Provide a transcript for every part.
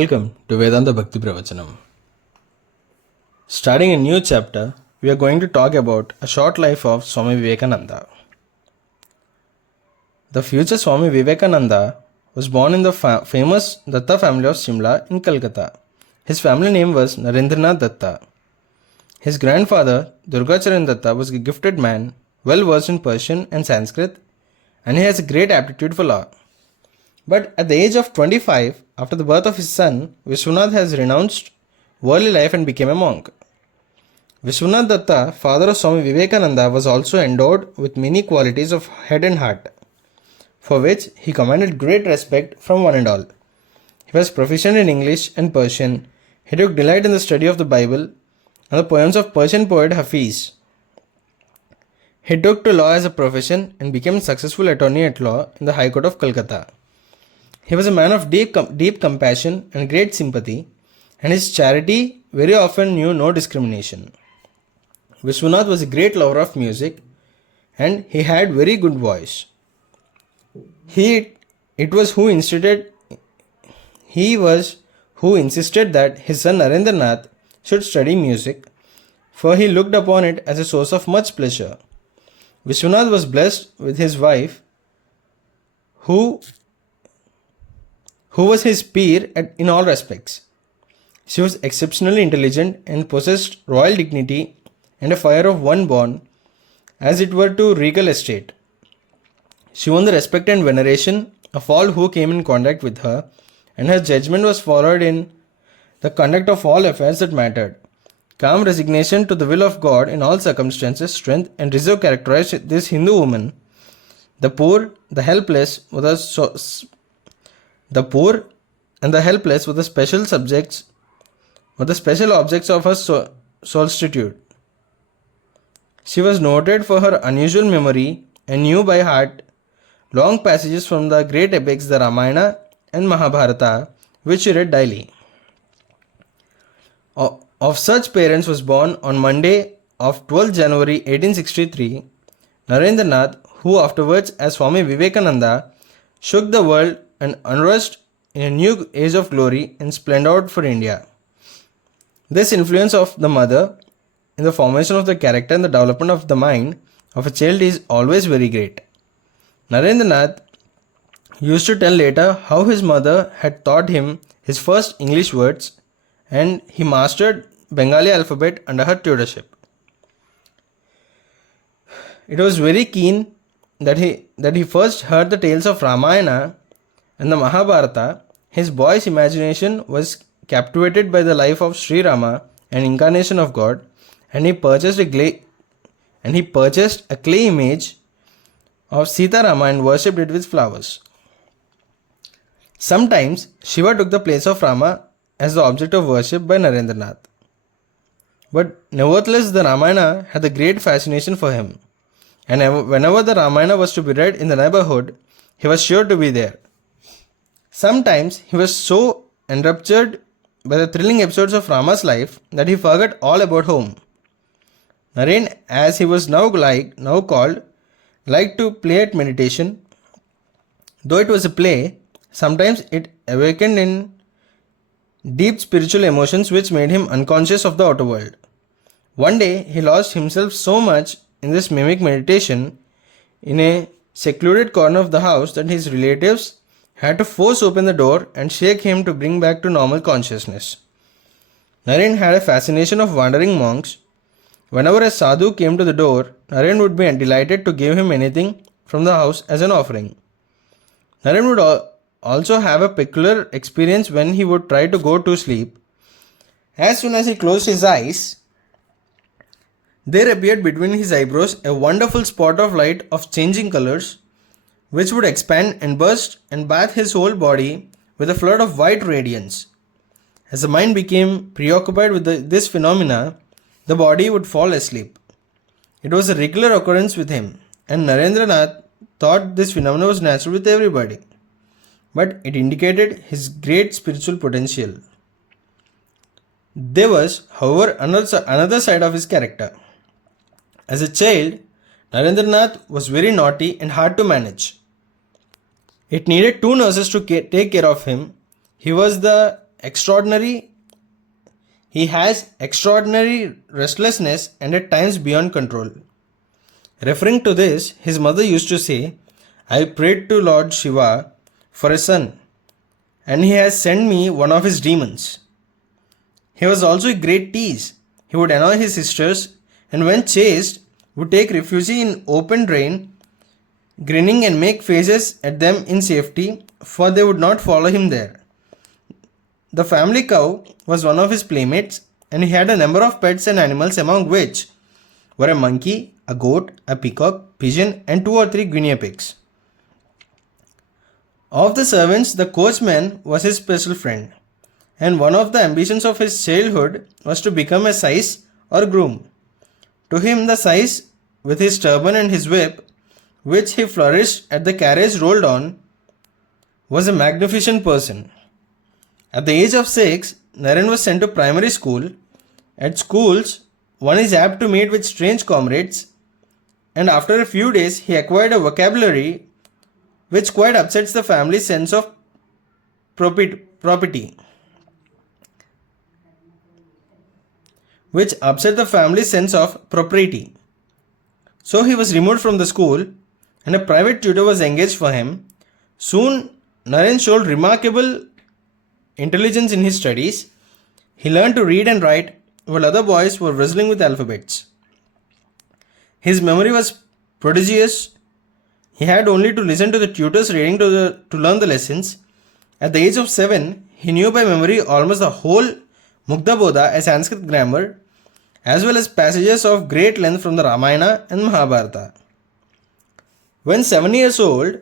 Welcome to Vedanta Bhakti Pravachanam. Starting a new chapter, we are going to talk about a short life of Swami Vivekananda. The future Swami Vivekananda was born in the famous Datta family of Shimla in Calcutta. His family name was Narendranath Datta. His grandfather, Durgacharan Datta, was a gifted man, well versed in Persian and Sanskrit, and he has a great aptitude for law. But at the age of 25, after the birth of his son, Vishwanath has renounced worldly life and became a monk. Vishwanath Datta, father of Swami Vivekananda, was also endowed with many qualities of head and heart, for which he commanded great respect from one and all. He was proficient in English and Persian. He took delight in the study of the Bible and the poems of Persian poet Hafiz. He took to law as a profession and became a successful attorney at law in the High Court of Calcutta. He was a man of deep compassion and great sympathy, and his charity very often knew no discrimination. Vishwanath was a great lover of music, and he had very good voice. He was who insisted that his son Narendranath should study music, for he looked upon it as a source of much pleasure. Vishwanath was blessed with his wife, who was his peer in all respects. She was exceptionally intelligent and possessed royal dignity and a fire of one born, as it were to regal estate. She won the respect and veneration of all who came in contact with her, and her judgment was followed in the conduct of all affairs that mattered. Calm resignation to the will of God in all circumstances, strength and reserve characterized this Hindu woman. The poor, the helpless, were the special objects of her solicitude. She was noted for her unusual memory and knew by heart long passages from the great epics, the Ramayana and Mahabharata, which she read daily. Of such parents was born on Monday of 12th January 1863, Narendranath, who afterwards as Swami Vivekananda shook the world and unrushed in a new age of glory and splendor for India. This influence of the mother in the formation of the character and the development of the mind of a child is always very great. Narendranath used to tell later how his mother had taught him his first English words, and he mastered Bengali alphabet under her tutorship. It was very keen that he first heard the tales of Ramayana and the Mahabharata. His boy's imagination was captivated by the life of Sri Rama, an incarnation of God, and he purchased a clay image of Sita Rama and worshipped it with flowers. Sometimes Shiva took the place of Rama as the object of worship by Narendranath. But nevertheless, the Ramayana had a great fascination for him, and whenever the Ramayana was to be read in the neighborhood, he was sure to be there. Sometimes he was so enraptured by the thrilling episodes of Rama's life that he forgot all about home. Naren, as he was now called, liked to play at meditation. Though it was a play, sometimes it awakened in deep spiritual emotions which made him unconscious of the outer world. One day he lost himself so much in this mimic meditation in a secluded corner of the house that his relatives had to force open the door and shake him to bring back to normal consciousness. Naren had a fascination of wandering monks. Whenever a sadhu came to the door, Naren would be delighted to give him anything from the house as an offering. Naren would also have a peculiar experience when he would try to go to sleep. As soon as he closed his eyes, there appeared between his eyebrows a wonderful spot of light of changing colors, which would expand and burst and bathe his whole body with a flood of white radiance. As the mind became preoccupied with this phenomena, the body would fall asleep. It was a regular occurrence with him, and Narendranath thought this phenomenon was natural with everybody, but it indicated his great spiritual potential. There was, however, another side of his character. As a child, Narendranath was very naughty and hard to manage. It needed two nurses to take care of him. He was the extraordinary restlessness and at times beyond control. Referring to this, his mother used to say, I prayed to Lord Shiva for a son, and he has sent me one of his demons. He was also a great tease. He would annoy his sisters, and when chased, would take refuge in open drain, grinning and make faces at them in safety, for they would not follow him there. The family cow was one of his playmates, and he had a number of pets and animals, among which were a monkey, a goat, a peacock, pigeon, and 2 or 3 guinea pigs. Of the servants, the coachman was his special friend, and one of the ambitions of his childhood was to become a sais or groom. To him, the sais, with his turban and his whip, which he flourished as the carriage rolled on, was a magnificent person. At the age of 6, Naren was sent to primary school. At schools, one is apt to meet with strange comrades, and after a few days, he acquired a vocabulary which quite upsets the family's sense of property. So he was removed from the school, and a private tutor was engaged for him. Soon, Naren showed remarkable intelligence in his studies. He learned to read and write while other boys were wrestling with alphabets. His memory was prodigious. He had only to listen to the tutors reading to learn the lessons. At the age of 7, he knew by memory almost the whole Mugdhabodha, a Sanskrit grammar, as well as passages of great length from the Ramayana and Mahabharata. When 7 years old,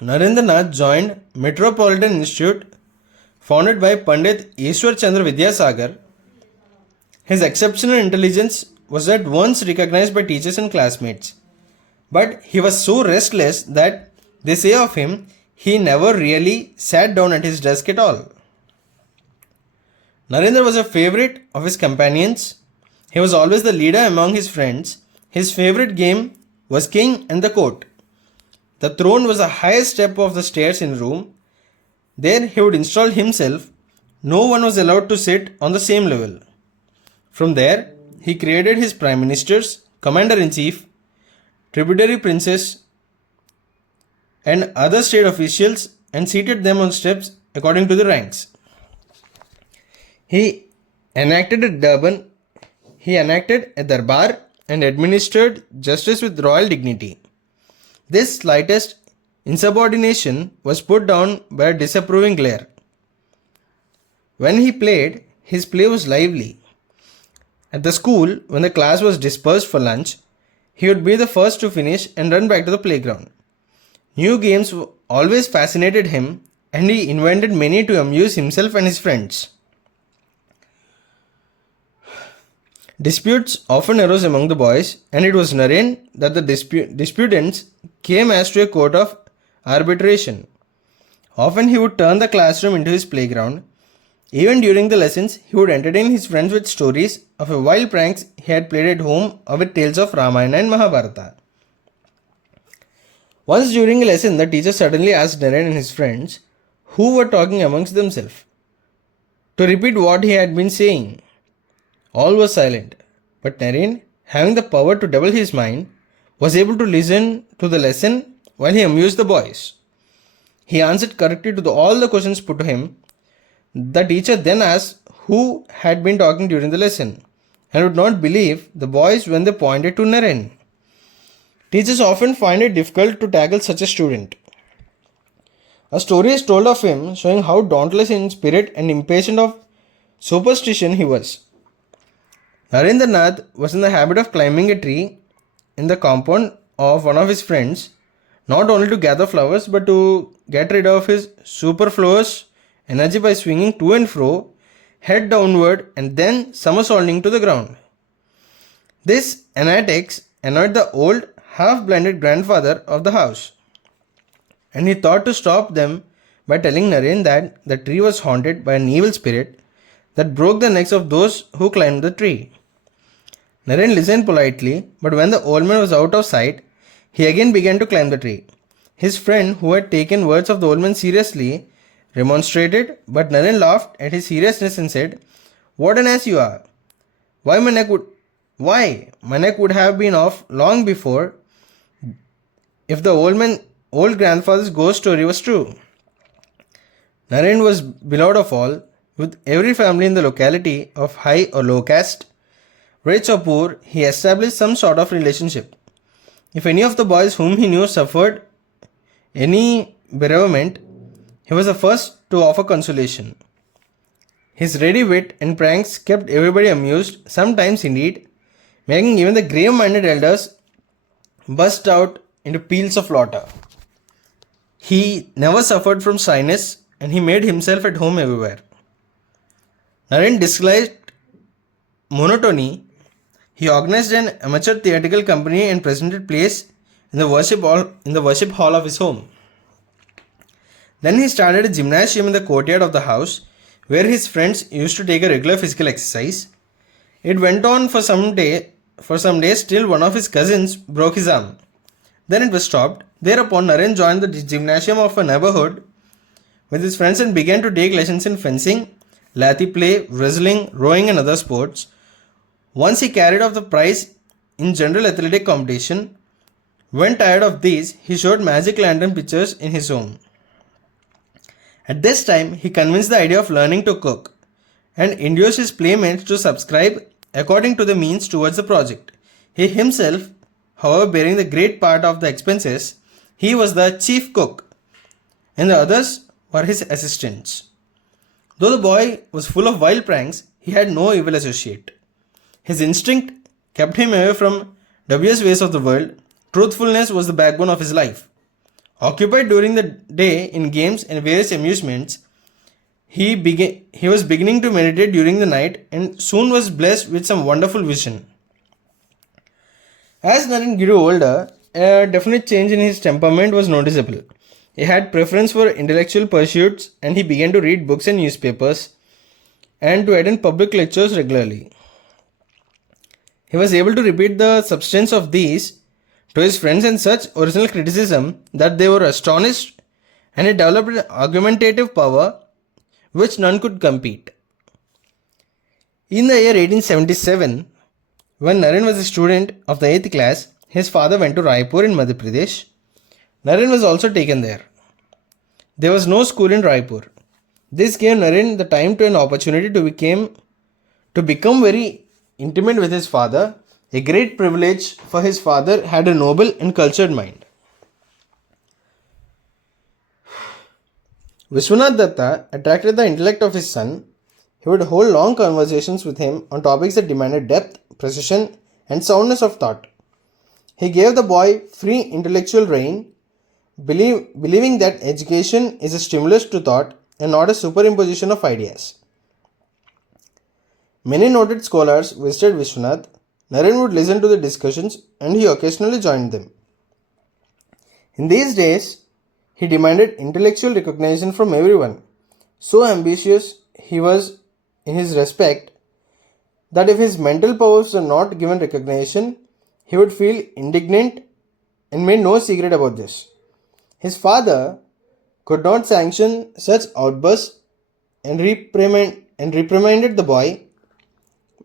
Narendranath joined Metropolitan Institute founded by Pandit Ishwar Chandra Vidyasagar. His exceptional intelligence was at once recognized by teachers and classmates. But he was so restless that they say of him, he never really sat down at his desk at all. Narendra was a favorite of his companions. He was always the leader among his friends. His favorite game was King and the Court. The throne was the highest step of the stairs in the room. There he would install himself. No one was allowed to sit on the same level. From there, he created his prime ministers, commander-in-chief, tributary princes, and other state officials and seated them on steps according to the ranks. He enacted a darbar and administered justice with royal dignity. This slightest insubordination was put down by a disapproving glare. When he played, his play was lively. At the school, when the class was dispersed for lunch, he would be the first to finish and run back to the playground. New games always fascinated him, and he invented many to amuse himself and his friends. Disputes often arose among the boys, and it was Naren that the disputants came as to a court of arbitration. Often he would turn the classroom into his playground. Even during the lessons, he would entertain his friends with stories of a wild pranks he had played at home or with tales of Ramayana and Mahabharata. Once during a lesson, the teacher suddenly asked Naren and his friends, who were talking amongst themselves, to repeat what he had been saying. All were silent, but Naren, having the power to double his mind, was able to listen to the lesson while he amused the boys. He answered correctly to all the questions put to him. The teacher then asked who had been talking during the lesson, and would not believe the boys when they pointed to Naren. Teachers often find it difficult to tackle such a student. A story is told of him showing how dauntless in spirit and impatient of superstition he was. Narendranath was in the habit of climbing a tree in the compound of one of his friends, not only to gather flowers but to get rid of his superfluous energy by swinging to and fro, head downward and then somersaulting to the ground. This antics annoyed the old, half-blinded grandfather of the house, and he thought to stop them by telling Naren that the tree was haunted by an evil spirit that broke the necks of those who climbed the tree. Naren listened politely, but when the old man was out of sight, he again began to climb the tree. His friend, who had taken words of the old man seriously, remonstrated, but Naren laughed at his seriousness and said, "What an ass you are! Why my neck would why? My neck would have been off long before if the old grandfather's ghost story was true." Naren was beloved of all, with every family in the locality of high or low caste. Rich or poor, he established some sort of relationship. If any of the boys whom he knew suffered any bereavement, he was the first to offer consolation. His ready wit and pranks kept everybody amused, sometimes indeed, making even the grave-minded elders burst out into peals of laughter. He never suffered from shyness and he made himself at home everywhere. Naren disliked monotony. He organized an amateur theatrical company and presented plays in the worship hall of his home. Then he started a gymnasium in the courtyard of the house where his friends used to take a regular physical exercise. It went on for some days till one of his cousins broke his arm. Then it was stopped. Thereupon Naren joined the gymnasium of a neighborhood with his friends and began to take lessons in fencing, lathi play, wrestling, rowing and other sports. Once he carried off the prize in general athletic competition. When tired of these, he showed magic lantern pictures in his home. At this time, he convinced the idea of learning to cook and induced his playmates to subscribe according to the means towards the project. He himself, however, bearing the great part of the expenses, he was the chief cook and the others were his assistants. Though the boy was full of wild pranks, he had no evil associate. His instinct kept him away from dubious ways of the world. Truthfulness was the backbone of his life. Occupied during the day in games and various amusements, he was beginning to meditate during the night and soon was blessed with some wonderful vision. As Naren grew older, a definite change in his temperament was noticeable. He had preference for intellectual pursuits and he began to read books and newspapers and to attend public lectures regularly. He was able to repeat the substance of these to his friends in such original criticism that they were astonished, and he developed an argumentative power which none could compete. In the year 1877, when Naren was a student of the 8th class, his father went to Raipur in Madhya Pradesh. Naren was also taken there. There was no school in Raipur. This gave Naren the time to an opportunity to become very intimate with his father, a great privilege, for his father had a noble and cultured mind. Vishwanath Datta attracted the intellect of his son. He would hold long conversations with him on topics that demanded depth, precision, and soundness of thought. He gave the boy free intellectual rein, believing that education is a stimulus to thought and not a superimposition of ideas. Many noted scholars visited Vishwanath. Naren would listen to the discussions and he occasionally joined them. In these days, he demanded intellectual recognition from everyone. So ambitious he was in his respect that if his mental powers were not given recognition, he would feel indignant and made no secret about this. His father could not sanction such outbursts and reprimanded the boy,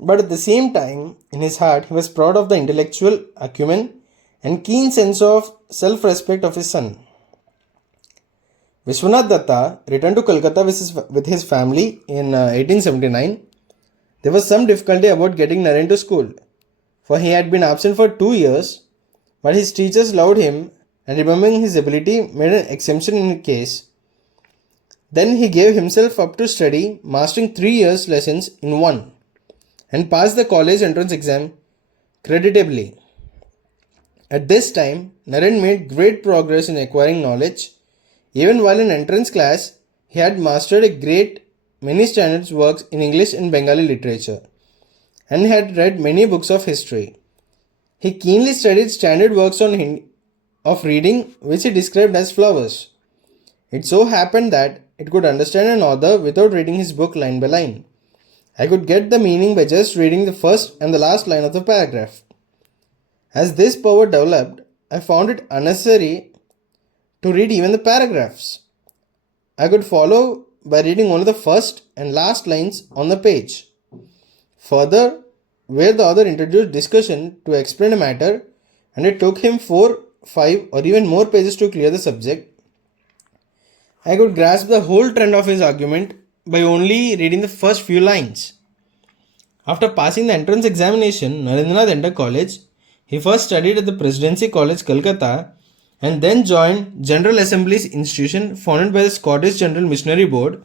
but at the same time, in his heart, he was proud of the intellectual acumen and keen sense of self-respect of his son. Vishwanath Datta returned to Kolkata with his family in 1879. There was some difficulty about getting Naren to school, for he had been absent for 2 years, but his teachers loved him and remembering his ability made an exemption in his case. Then he gave himself up to study, mastering 3 years' lessons in one, and passed the college entrance exam creditably. At this time, Naren made great progress in acquiring knowledge. Even while in entrance class, he had mastered many standard works in English and Bengali literature, and had read many books of history. He keenly studied standard works of reading, which he described as flowers. It so happened that it could understand an author without reading his book line by line. I could get the meaning by just reading the first and the last line of the paragraph. As this power developed, I found it unnecessary to read even the paragraphs. I could follow by reading only the first and last lines on the page. Further, where the author introduced discussion to explain a matter and it took him 4, 5 or even more pages to clear the subject, I could grasp the whole trend of his argument by only reading the first few lines. After passing the entrance examination, Narendranath entered college. He first studied at the Presidency College, Calcutta, and then joined General Assembly's institution founded by the Scottish General Missionary Board.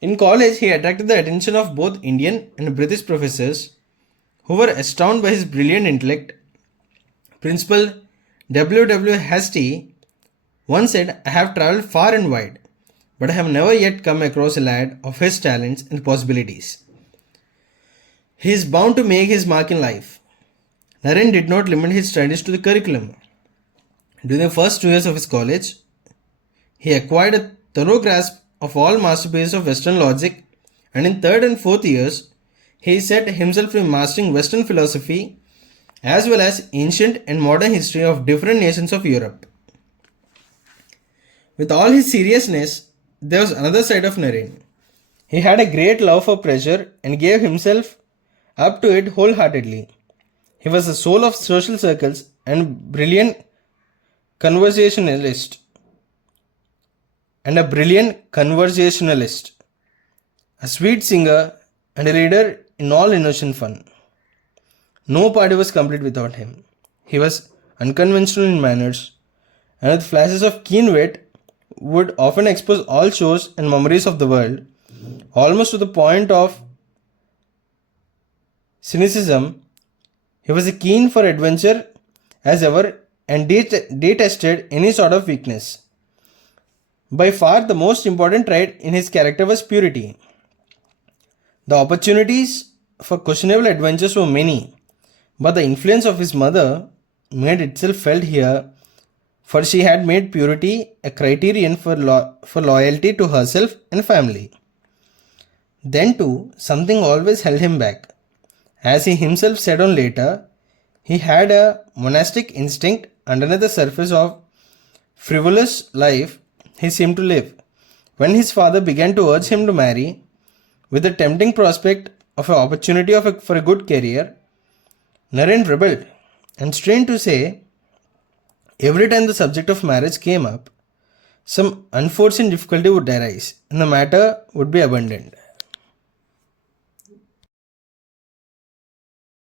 In college, he attracted the attention of both Indian and British professors who were astounded by his brilliant intellect. Principal W. W. Hastie once said, "I have travelled far and wide, but I have never yet come across a lad of his talents and possibilities. He is bound to make his mark in life." Naren did not limit his studies to the curriculum. During the first 2 years of his college, he acquired a thorough grasp of all masterpieces of Western logic, and in third and fourth years, he set himself in mastering Western philosophy as well as ancient and modern history of different nations of Europe. With all his seriousness, there was another side of Naren. He had a great love for pleasure and gave himself up to it wholeheartedly. He was the soul of social circles and conversationalist, a brilliant conversationalist, a sweet singer, and a leader in all innocent fun. No party was complete without him. He was unconventional in manners, and with flashes of keen wit, would often expose all shows and memories of the world, almost to the point of cynicism. He was keen for adventure as ever and detested any sort of weakness. By far, the most important trait in his character was purity. The opportunities for questionable adventures were many, but the influence of his mother made itself felt here, for she had made purity a criterion for loyalty to herself and family. Then too, something always held him back. As he himself said on later, he had a monastic instinct underneath the surface of frivolous life he seemed to live. When his father began to urge him to marry, with the tempting prospect of an opportunity for a good career, Naren rebelled, and strange to say, every time the subject of marriage came up, some unforeseen difficulty would arise and the matter would be abandoned.